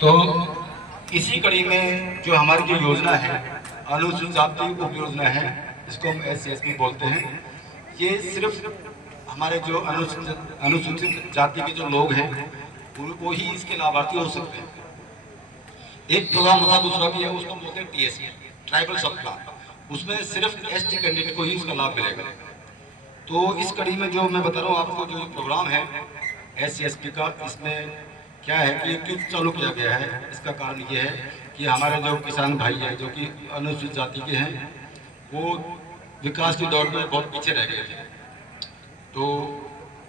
तो इसी कड़ी में जो हमारी जो योजना है, अनुसूचित जाति उप योजना है, इसको हम SC/ST बोलते हैं। ये सिर्फ हमारे जो अनुसूचित जाति के जो लोग हैं वो ही इसके लाभार्थी हो सकते हैं। एक प्रोग्राम होता दूसरा भी है, उसको बोलते हैं TSP, ट्राइबल सब प्लान। उसमें सिर्फ ST कैंडिडेट को ही उसका लाभ मिलेगा। तो इस कड़ी में जो मैं बता रहा हूँ आपको, जो प्रोग्राम है SC/ST का, इसमें क्या है कि क्यों चालू किया गया है, इसका कारण ये है कि हमारे जो किसान भाई हैं जो कि अनुसूचित जाति के हैं, वो विकास की दौड़ में बहुत पीछे रह गए थे। तो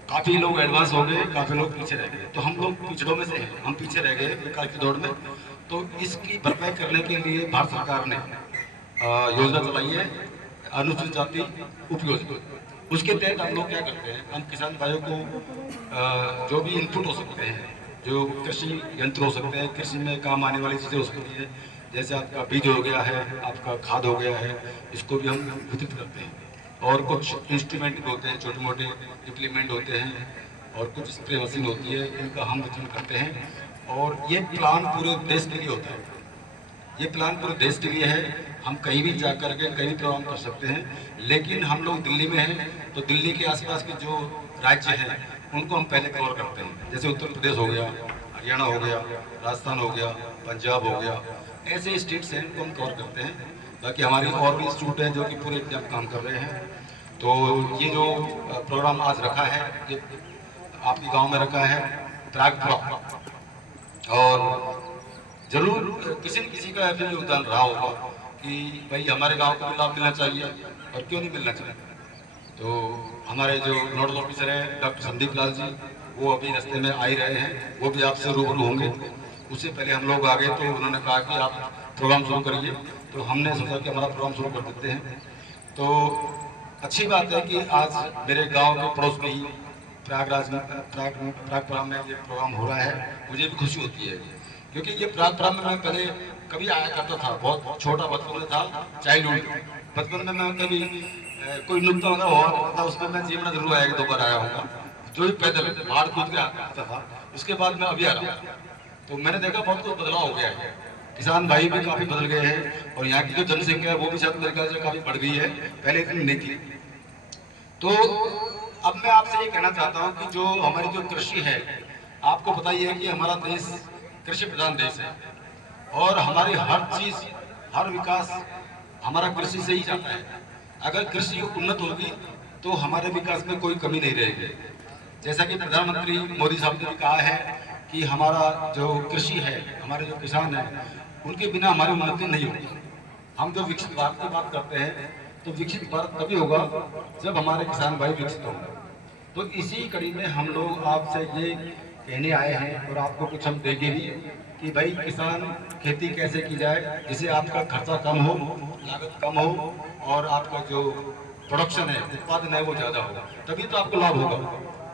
काफ़ी लोग एडवांस हो गए, काफ़ी लोग पीछे रह गए। तो हम लोग पिछड़ों में से हैं, हम पीछे रह गए विकास की दौड़ में। तो इसकी भरपाई करने के लिए भारत सरकार ने योजना चलाई है, अनुसूचित जाति उप योजना। उसके तहत हम लोग क्या करते हैं, हम किसान भाइयों को जो भी इनपुट हो सकते हैं, जो कृषि यंत्र हो सकते हैं, कृषि में काम आने वाली चीज़ें हो सकती हैं, जैसे आपका बीज हो गया है, आपका खाद हो गया है, इसको भी हम वितरित करते हैं। और कुछ इंस्ट्रूमेंट भी होते हैं, छोटे मोटे इम्प्लीमेंट होते हैं, और कुछ स्प्रे मशीन होती है, इनका हम वितरण करते हैं। और ये प्लान पूरे देश के लिए होता है, ये प्लान पूरे देश के लिए है। हम कहीं भी जा कर के कहीं भी प्रोग्राम कर सकते हैं। लेकिन हम लोग दिल्ली में हैं, तो दिल्ली के आसपास के जो राज्य हैं उनको हम पहले कवर करते हैं। जैसे उत्तर प्रदेश हो गया, हरियाणा हो गया, राजस्थान हो गया, पंजाब हो गया, ऐसे स्टेट्स हैं उनको हम कवर करते हैं। बाकी हमारी और भी इंस्टीट्यूट हैं जो कि पूरे इंडिया में काम कर रहे हैं। तो ये जो प्रोग्राम आज रखा है, ये आपके गाँव में रखा है प्रागपुरा, और जरूर किसी न किसी का ऐसा योगदान रहा होगा कि भाई हमारे गांव को भी लाभ मिलना चाहिए, और क्यों नहीं मिलना चाहिए। तो हमारे जो नोडल ऑफिसर हैं डॉक्टर संदीप लाल जी, वो अभी रास्ते में आ ही रहे हैं, वो भी आपसे रूबरू होंगे। उससे पहले हम लोग आ गए तो उन्होंने कहा कि आप प्रोग्राम शुरू करिए, तो हमने सोचा कि हमारा प्रोग्राम शुरू कर देते हैं। तो अच्छी बात है कि आज मेरे गाँव के पड़ोस में ही प्रयागराज में प्रागपुरा में ये प्रोग्राम हो रहा है। मुझे भी खुशी होती है, क्योंकि ये प्रागपुरा में मैं पहले कभी आया करता था, बहुत छोटा बचपन में था, चाइल्डहुड बचपन में मैं कभी कोई नुकता वगैरह हुआ करता था, उसमें मैं जीवन जरूर आया, 2 बार आया होगा, जो भी पैदल पहाड़ कूद के आता था। उसके बाद मैं अभी आ रहा हूँ, तो मैंने देखा बहुत कुछ बदलाव हो गया है। किसान भाई भी काफ़ी बदल गए हैं, और यहाँ की जो जनसंख्या है वो भी शायद मेरे ख्याल से काफ़ी बढ़ गई है, पहले इतनी नहीं थी। तो अब मैं आपसे ये कहना चाहता हूँ कि जो हमारी जो कृषि है, आपको पता ही है कि हमारा देश कृषि प्रधान देश है, और हमारी हर चीज़, हर विकास हमारा कृषि से ही जाता है। अगर कृषि उन्नत होगी तो हमारे विकास में कोई कमी नहीं रहेगी। जैसा कि प्रधानमंत्री मोदी साहब ने भी कहा है कि हमारा जो कृषि है, हमारे जो किसान हैं, उनके बिना हमारी उन्नति नहीं होगी। हम जो विकसित भारत की बात करते हैं, तो विकसित भारत तभी होगा जब हमारे किसान भाई विकसित होंगे। तो इसी कड़ी में हम लोग आपसे ये कहने आए हैं, और आपको कुछ हम देंगे भी, कि भाई किसान खेती कैसे की जाए जिससे आपका खर्चा कम हो, लागत कम हो, और आपका जो प्रोडक्शन है, उत्पादन है, वो ज़्यादा हो, तभी तो आपको लाभ होगा।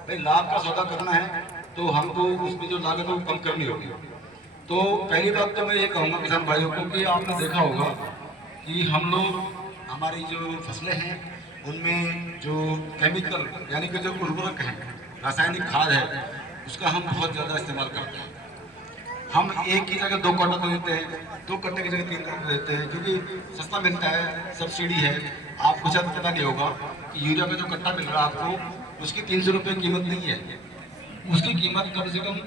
भाई लाभ का सौदा करना है तो हमको उसमें जो लागत है वो कम करनी होगी। तो पहली बात तो मैं ये कहूँगा किसान भाइयों को कि आपने देखा होगा कि हम लोग, हमारी जो फसलें हैं उनमें जो केमिकल यानी कि जो उर्वरक है, रासायनिक खाद है, उसका हम बहुत ज़्यादा इस्तेमाल करते हैं। हम एक की जगह 2 कट्टा तो देते हैं, 2 कट्टे की जगह 3 कट्टे देते हैं, क्योंकि सस्ता मिलता है, सब्सिडी है। आपको शायद पता नहीं होगा कि यूरिया का जो कट्टा मिल रहा है आपको, उसकी 300 रुपये कीमत नहीं है, उसकी कीमत कम से कम